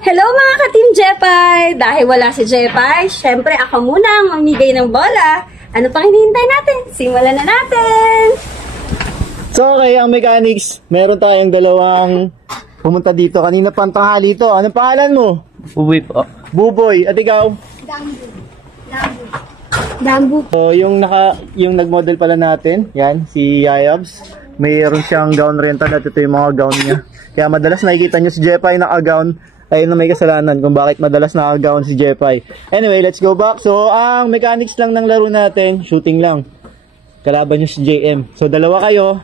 Hello mga ka-Team Jepay! Dahil wala si Jepay, syempre ako muna ang mamigay ng bola. Ano pang hinihintay natin? Simulan na natin! So okay, ang mechanics, meron tayong dalawang pumunta dito. Kanina pang tanghali ito. Anong pangalan mo? Buboy po. Buboy. At ikaw? Dambu. So yung nag-model pala natin, yan, si Yayabs. Mayroon siyang gown rental at ito yung mga gown niya. Kaya madalas nakikita niyo si Jepay naka-gown. Ayun na may kasalanan kung bakit madalas naka-gown si Jepay. Anyway, let's go back. So ang mechanics lang ng laro natin, shooting lang. Kalaban niyo si JM. So dalawa kayo.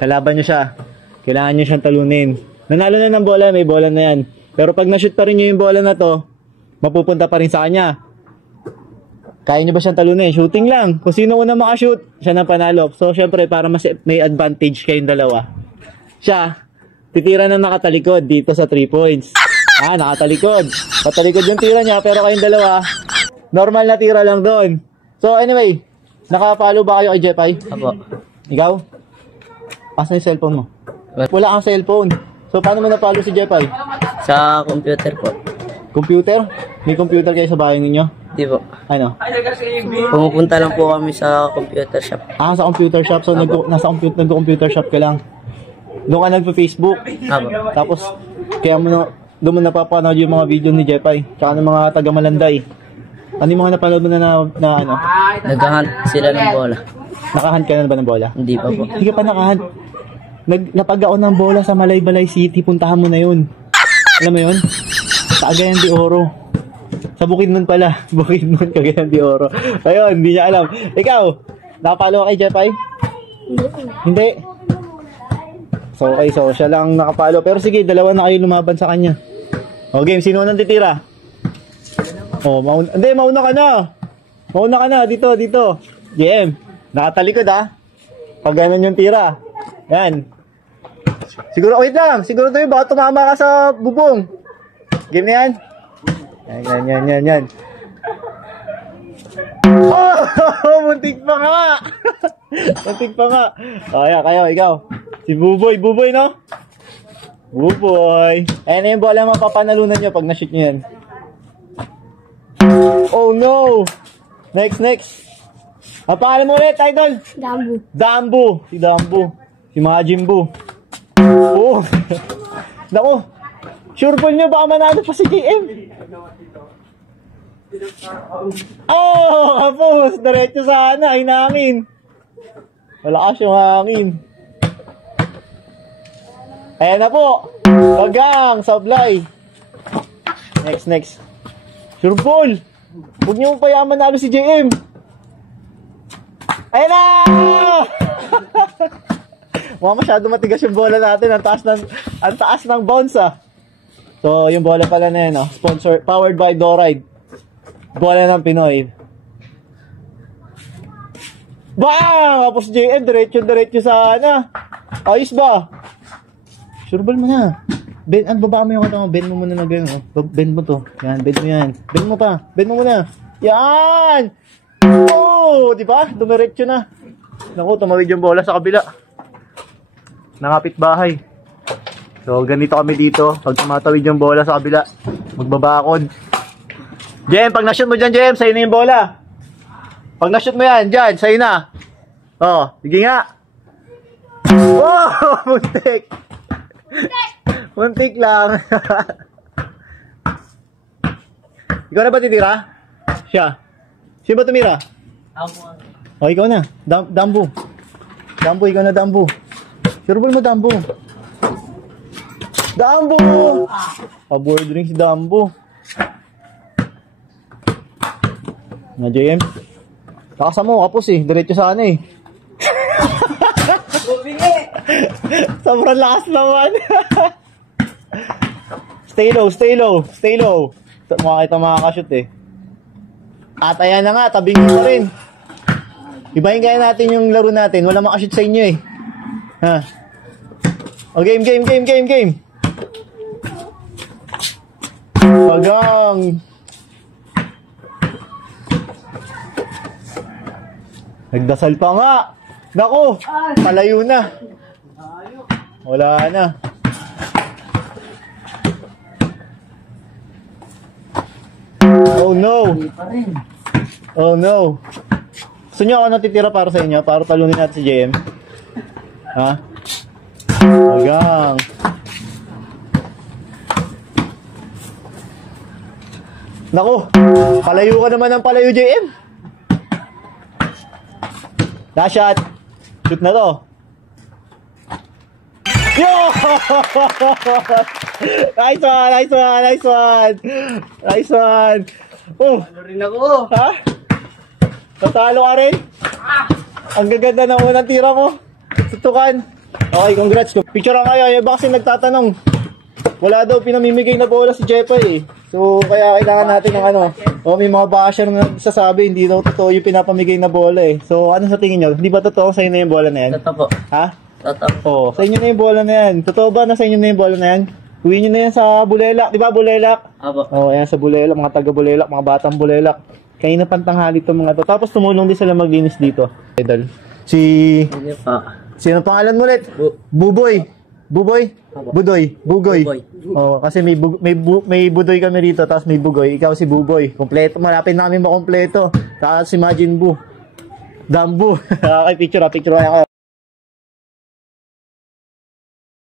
Kalaban niyo siya. Kailangan niyo siyang talunin. Nanalo na ng bola, may bola na yan. Pero pag na-shoot pa rin niyo yung bola na to, mapupunta pa rin sa kanya. Kaya niyo ba siyang talunin? Shooting lang. Kung sino una makashoot, siya na panalo. So syempre para mas may advantage kayong dalawa. Siya, titira na nakatalikod dito sa 3 points. Nakatalikod. Katalikod yung tira niya, pero kayong dalawa, normal na tira lang doon. So anyway, naka-follow ba kayo kay Jepay? Apo. Ikaw? Asan yung cellphone mo? Wala kang cellphone. So paano mo na-follow si Jepay? Sa computer po. Computer? May computer kayo sa bahay ninyo? Di po. Ano? Pumupunta lang po kami sa computer shop. Sa computer shop. So nag-computer shop ka lang. Doon ka nagpa-Facebook. Apo. Tapos, kaya mo na, doon mo napapanood yung mga video ni Jepay. Tsaka ng mga taga-Malanday. Ano yung mga napanood mo na ano? Naghahunt sila ng bola. Nakahunt ka na ba ng bola? Hindi pa po. Hindi ka pa nakahunt. Napag-aon ng bola sa Malaybalay City. Puntahan mo na yun. Alam mo yun? Sa Cagayan de Oro. Sa Bukidnon pala. Bukidnon, Cagayan de Oro. Ayun, hindi niya alam. Ikaw, nakapalo ka kay Jepay? Hindi. So okay, so siya lang nakapalo. Pero sige, dalawa na kayo lumaban sa kanya. O game, sino nang titira? Hindi, mauna ka na. Mauna ka na, dito. JM, nakatalikod pag ganun yung tira. Yan. Siguro, wait lang. Siguro tayo, baka tumama ka sa bubong. Game na yan. Yan. Oh, muntik pa nga. Muntik pa nga. Kayo, ikaw. Si Buboy, no? Buboy. Ayan na yung bola mapapanalunan nyo pag na-shoot nyo yan. Oh no! Next. Ang pangalan mo ulit, idol? Dambu. Si Dambu. Si Majimbu. Oh! Naku! Sure ball nyo, baka manalo pa si JM. Oh! Kapos! Diretso sana, hinangin. Malakas yung hangin. Ayan na po. Bagang, sablay. Next. Sure ball. Huwag niyo payaman nalo si JM. Ayan na! Mukhang masyado matigas yung bola natin. Ang taas ng bounce So, yung bola pala na yun, sponsor, powered by Doride. Bola ng Pinoy. Bang! Tapos JM, diretso sa ayos ba? Sureball mo na. Baba mo yung katong. Bend mo muna na gano'n. Bend mo to. Yan, bend mo yan. Bend mo pa. Bend mo muna. Yan! Oh! Diba? Dumiretso na. Naku, tumawid yung bola sa kabila. Nakapit bahay. So, ganito kami dito. Pag tumatawid yung bola sa kabila, magbabakod. Jem, pag na-shoot mo dyan, Jem, sa'yo na yung bola. Pag na-shoot mo yan, dyan, sa'yo na. Oh, sige nga. Oh! Muntik! Muntik lang. Ikaw na ba titira? Siya. Sino ba tumira? Oh, ikaw na. Dambu. Dambu, ikaw na Dambu. Sureball mo Dambu. Dambu! Aboard rin si Dambu. Na JM. Takasa mo, kapos diretso sana Sobrang lakas naman. Stay low. Mukha kita makakashoot At ayan na nga, tabing pa rin. Ibahin kaya natin yung laro natin. Wala makashoot sa inyo O game. Bagang. Nagdasal pa nga. Nako, palayo na. Wala na. no. Oh no. Gusto nyo ako natitira para sa inyo? Para talunin natin si JM? Ha? Agang. Naku, palayo ka naman ng palayo, JM. Last shot. Shoot na to. Yo! Nice one, nice one, nice one. Nice one. Oh, Ano rin ako? ha? Natalo ka rin? Ang gaganda ng unang tira mo. Tutukan. Okay, congrats. Picture ang kayo. Yung kasi nagtatanong. Wala daw pinamimigay na bola si Jepa eh. So, kaya kailangan natin ng ano. O, may mga basher na nagsasabi, hindi daw totoo yung pinapamigay na bola eh. So, ano sa tingin nyo? Hindi ba totoo sa'yo na yung bola na yan? Totoo po. Ha? Totoo. Oo, sa inyo na yung bola na yan. Totoo ba na sa inyo na yung bola na yan? Uwi nyo na yan sa Bulelak. Di ba Bulelak? Apo. Oo, ayan sa Bulelak. Mga taga Bulelak, mga batang Bulelak. Kanina pantanghali itong mga to. Tapos tumulong din sila maglinis dito. Idol. Si... Hindi pa. Sino pangalan mo ulit? Buboy. Buboy? Budoy. Bugoy. Buboy. Oo, kasi may Budoy kami rito, tapos may Bugoy. Ikaw si Buboy. Kompleto, malapit namin makompleto. Tapos si Majin Bu. Dambu. Okay, picture ako.